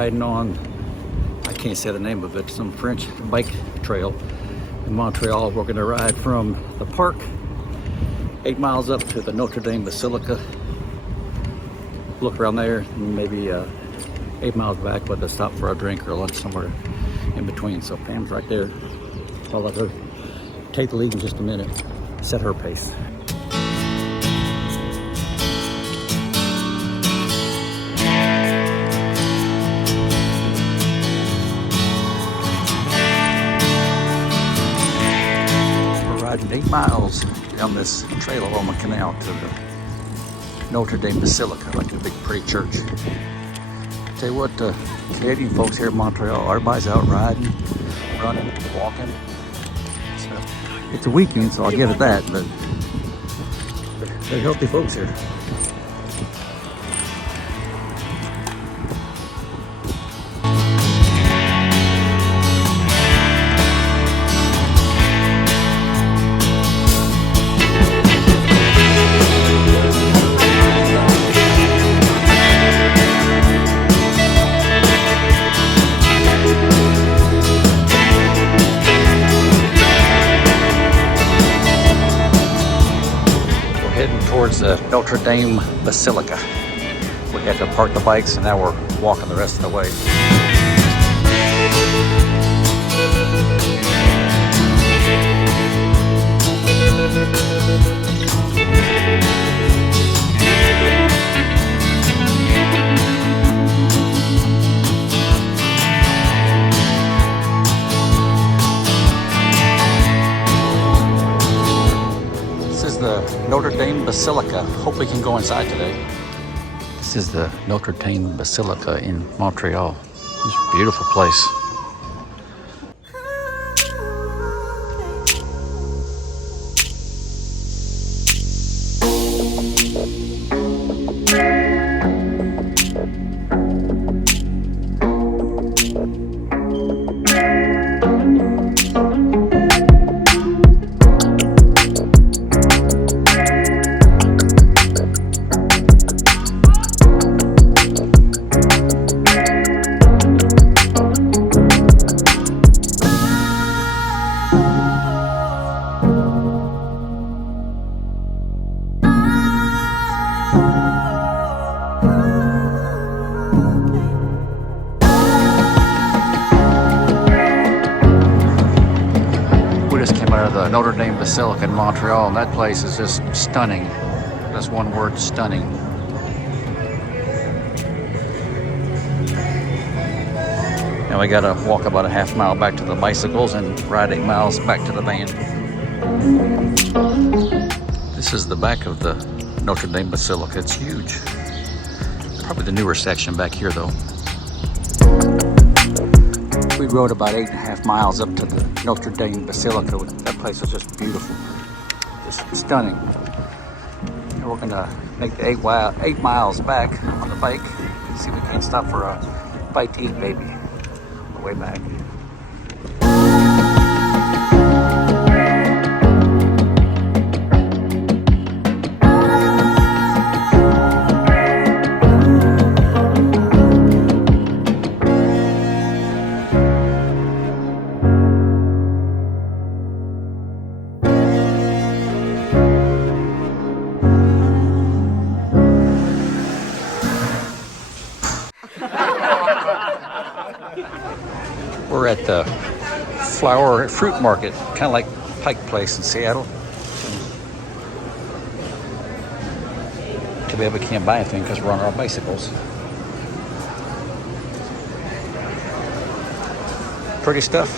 riding on, I can't say the name of it, some French bike trail in Montreal. We're gonna ride from the park 8 miles up to the Notre Dame Basilica. Look around there, and maybe 8 miles back, but to stop for a drink or lunch somewhere in between. So Pam's right there. I'll let her take the lead in just a minute, set her pace. We're riding 8 miles down this trail along the canal to the Notre Dame Basilica, like a big pretty church. Tell you what, Canadian folks here in Montreal, everybody's out riding, running, walking. It's a weekend, so I'll give it that, but they're healthy folks here. Towards the Notre Dame Basilica. We had to park the bikes and now we're walking the rest of the way. The Notre Dame Basilica. Hope we can go inside today. This is the Notre Dame Basilica in Montreal. It's a beautiful place. The Notre Dame Basilica in Montreal, and that place is just stunning. That's one word, stunning. Now we gotta walk about a half mile back to the bicycles and ride 8 miles back to the van. This is the back of the Notre Dame Basilica. It's huge. Probably the newer section back here though. We rode about 8.5 miles up to the Notre Dame Basilica. That place was just beautiful, just stunning. And we're gonna make the 8 miles back on the bike. See if we can't stop for a bite to eat maybe on the way back. We're at the fruit market, kind of like Pike Place in Seattle. Too bad we can't buy anything because we're on our bicycles. Pretty stuff.